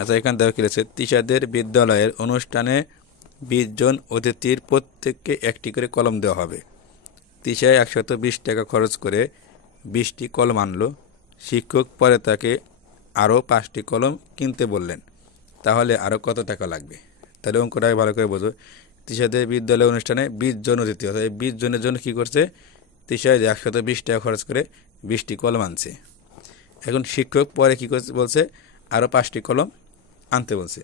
আচ্ছা এখানে দেখা কি রয়েছে তিশাদের বিদ্যালয়ের অনুষ্ঠানে বিশ জন অতিথির প্রত্যেককে একটি করে কলম দেওয়া হবে। তিশায় একশত বিশ টাকা খরচ করে বিশটি কলম আনলো। শিক্ষক পরে তাকে আরও পাঁচটি কলম কিনতে বললেন। তাহলে আরও কত টাকা লাগবে? তাহলে অঙ্কটা ভালো করে বোঝো। তিশাদের বিদ্যালয় অনুষ্ঠানে বিশ জন অতিথি, অর্থাৎ এই বিশ জনের জন্য কী করছে? তিশায় যে একশত বিশ টাকা খরচ করে বিশটি কলম আনছে। এখন শিক্ষক পরে কী করছে বলছে? আরও পাঁচটি কলম আনতে বলছে।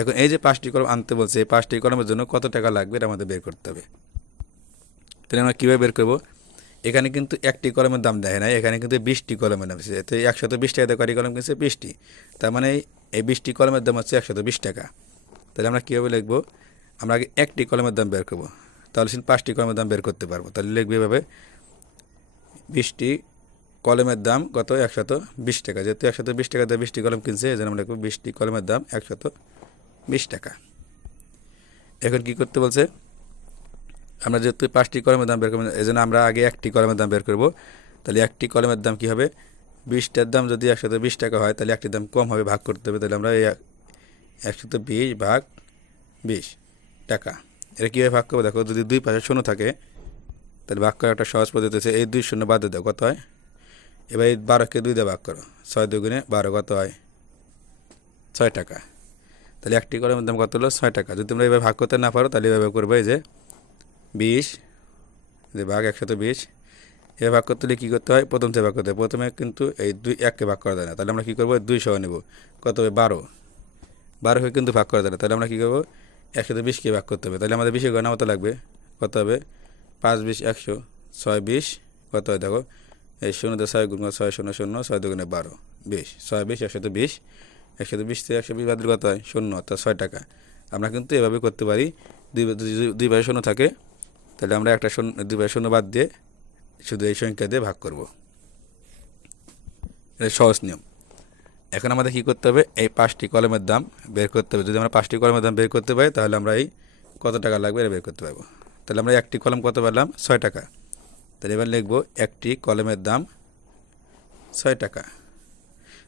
এখন এই যে পাঁচটি কলম আনতে বলছে, এই পাঁচটি কলমের জন্য কত টাকা লাগবে এটা আমাদের বের করতে হবে। তাহলে আমরা কীভাবে বের করব? এখানে কিন্তু একটি কলমের দাম দেয় না এখানে কিন্তু বিশটি কলমের দাম দিচ্ছে তো একশত বিশ টাকা কয়টি কলম কিনছে? বিশটি। তার মানে এই বিশটি কলমের দাম হচ্ছে একশত বিশ টাকা। তাহলে আমরা কীভাবে লিখব? আমরা আগে একটি কলমের দাম বের করব। তাহলে পাঁচটি কলমের দাম বের করতে পারব। তাহলে লিখবে এভাবে, বিশটি কলমের দাম কত? একশত বিশ টাকা। যেহেতু একশত বিশ টাকা দিয়ে বিশটি কলম কিনছে, এই জন্য আমরা লিখব বিশটি কলমের দাম একশত বিশ টাকা। এখন কি করতে বলছে? আমরা যেহেতু পাঁচটি কলমের দাম বের করব, এই জন্য আমরা আগে একটি কলমের দাম বের করব। তাহলে একটি কলমের দাম কি হবে? বিশটার দাম যদি একশত বিশ টাকা হয়, তাহলে একটি দাম কম হবে, ভাগ করতে হবে। তাহলে আমরা এই এক- একশত বিশ ভাগ বিশ টাকা। এটা কীভাবে ভাগ করব? দেখো, যদি দুই পাশে শূন্য থাকে, তাহলে ভাগ করার একটা সহজ পদ্ধতি এই দুই শূন্য বাদ দিয়ে দাও। কত হয়? এবার এই বারোকে দুই দিয়ে ভাগ করো। ছয় দুগুণে বারো কত হয়? ছয় টাকা। তাহলে একটি কলমের দাম কত হলো? ছয় টাকা। যদি তোমরা এভাবে ভাগ করতে না পারো, তাহলে এভাবে করবে যে বিশ, যে ভাগ একশত বিশ এ ভাগ করতে হলে কী করতে হয়? প্রথম থেকে ভাগ করতে হয়। প্রথমে কিন্তু এই দুই, এককে ভাগ করা যায় না। তাহলে আমরা কী করব? দুই সহ নেব। কত হবে? বারো। বারোকে কিন্তু ভাগ করা যায় না। তাহলে আমরা কী করব? একশত বিশকে ভাগ করতে হবে। তাহলে আমাদের বিশে গণনা মতো লাগবে? কত হবে? পাঁচ বিশ একশো, ছয় বিশ, কত হয়? দেখো এই শূন্যতে ছয় গুণ ছয় শূন্য শূন্য ছয় দুগুণে বারো। বিশ। ছয় বিশ, একশত বিশ। একশত বিশ থেকে একশো বিশ বাদ দিলে কত হয়? শূন্য, অর্থাৎ ছয় টাকা। আমরা কিন্তু এভাবে করতে পারি। দুই দুই- পাশে শূন্য থাকে। তাহলে আমরা একটা শূন্য দুই পাশে শূন্য বাদ দিয়ে শুধু এই সংখ্যা দিয়ে ভাগ করব। এটা সহজ নিয়ম। এখন আমাদের কী করতে হবে? এই পাঁচটি কলমের দাম বের করতে হবে। যদি আমরা পাঁচটি কলমের দাম বের করতে পারি, তাহলে আমরা এই কত টাকা লাগবে এটা বের করতে পারব। তাহলে আমরা একটি কলম কত পেলাম? ছয় টাকা। তাহলে এবার লিখব একটি কলমের দাম ছয় টাকা।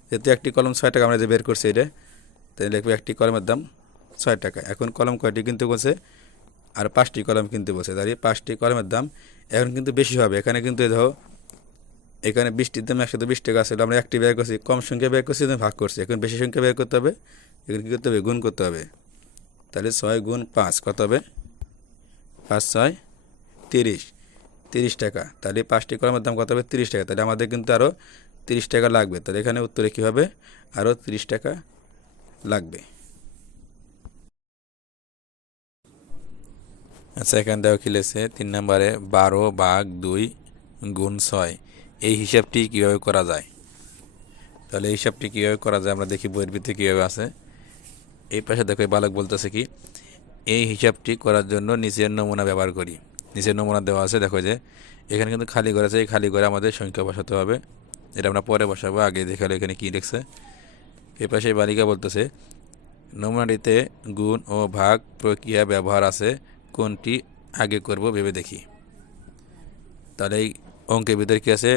যেহেতু একটি কলম ছয় টাকা, আমরা যে বের করছি এটা, তাহলে লিখব একটি কলমের দাম ছয় টাকা। এখন কলম কয়টি কিনতে বলছে আর পাঁচটি কলম কিনতে বলছে দাঁড়িয়ে পাঁচটি কলমের দাম এখন কিন্তু বেশি হবে। এখানে কিন্তু ধরো এখানে বৃষ্টির দাম একশো বিশ টাকা আসলে আমরা একটি বের করছি। কম সংখ্যা বের করছি ভাগ করছি। এখন বেশি সংখ্যা বের করতে হবে, এখানে কী করতে হবে? গুণ করতে হবে। তাহলে ছয় গুণ পাঁচ, কত হবে? পাঁচ, ছয়, তিরিশ। তিরিশ টাকা। তাহলে পাঁচটি কলমের দাম কত হবে? তিরিশ টাকা। তাহলে আমাদের কিন্তু আরও তিরিশ টাকা লাগবে। তাহলে এখানে উত্তরে কী হবে? আরও তিরিশ টাকা লাগবে। আচ্ছা এখানে দেখো কি লেছে তিন নম্বরে বারো বাঘ দুই গুণ ছয়। এই হিসাবটি কীভাবে করা যায়? তাহলে এই হিসাবটি কীভাবে করা যায়? আমরা দেখি বইয়ের ভিতরে কীভাবে আছে। এই পাশে দেখো, এই বালক বলতেছে কি, এই হিসাবটি করার জন্য নিচের নমুনা ব্যবহার করি। নিচের নমুনা দেওয়া আছে, দেখো যে, এখানে কিন্তু খালি ঘর আছে, এই খালি ঘরে আমাদের সংখ্যা বসাতে হবে। এটা আমরা পরে বসাবো, আগে দেখালে এখানে কী লিখছে এই পাশে এই বালিকা বলতেছে, নমুনাটিতে গুণ ও ভাগ প্রক্রিয়া ব্যবহার আছে, কোনটি আগে করব ভেবে দেখি। তাহলে এই অঙ্কের ভিতরে কী আছে?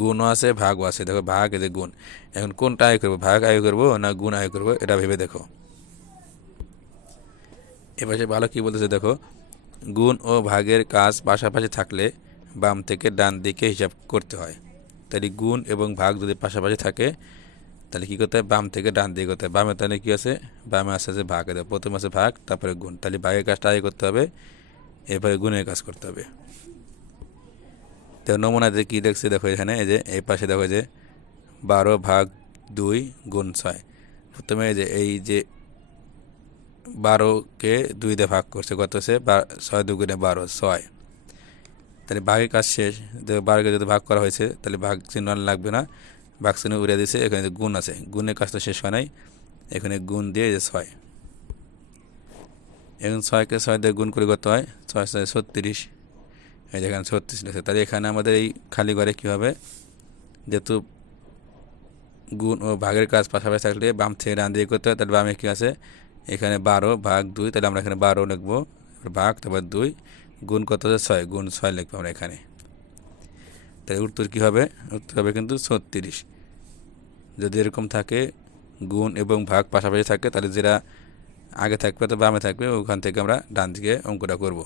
গুণও আছে, ভাগও আছে। দেখো, ভাগ যে গুণ। এখন কোনটা আয় করব? ভাগ আয় করব না গুণ আয় করব? এটা ভেবে দেখো। এপাশে ভালো কী বলতেছে, দেখো গুণ ও ভাগের কাজ পাশাপাশি থাকলে বাম থেকে ডান দিকে হিসাব করতে হয়। তাহলে গুণ এবং ভাগ যদি পাশাপাশি থাকে, তাহলে কী করতে হয়? বাম থেকে ডান দিকে করতে হয়। বামে তাহলে কী আছে? বামে আছে যে ভাগ। আছে প্রথম আছে ভাগ, তারপরে গুণ। তাহলে ভাগের কাজটা আগে করতে হবে, এরপরে গুণের কাজ করতে হবে। তো নমুনাতে কী দেখছি? দেখো এখানে, এই যে, এই পাশে দেখো যে বারো ভাগ দুই গুণ ছয়। প্রথমে এই যে এই যে বারোকে দুই দিয়ে ভাগ করছে, কত হচ্ছে? ছয় দুগুণে বারো, ছয়। তাহলে ভাগের কাজ শেষ। বারোকে যদি ভাগ করা হয়েছে, তাহলে ভাগ চিহ্ন লাগবে না। ভাগ চিহ্ন উড়ে দিয়েছে, এখানে গুণ আছে। গুণের কাজ তো শেষ হয় নাই, এখানে গুণ দিয়ে যে ছয়। এখন ছয়কে ছয় দিয়ে গুণ করে কত হয়? ছয় ছয় ছত্রিশ। এই যেখানে ছত্রিশ আছে। তাহলে এখানে আমাদের এই খালি ঘরে কী হবে? যেহেতু গুণ ও ভাগের কাজ পাশাপাশি থাকলে বাম থেকে ডান দিয়ে করতে হয়, তাহলে বামে কী আছে? এখানে বারো, ভাগ দুই, তাহলে আমরা এখানে বারো লিখব। ভাগ, তারপর দুই, গুণ কত হচ্ছে? ছয়, গুণ ছয় লিখব আমরা এখানে। তাহলে উত্তর কী হবে? উত্তর হবে কিন্তু ছত্রিশ। যদি এরকম থাকে, গুণ এবং ভাগ পাশাপাশি থাকে, তাহলে যেটা আগে থাকবে তো বামে থাকবে, ওখান থেকে আমরা ডান দিকে অঙ্কটা করব।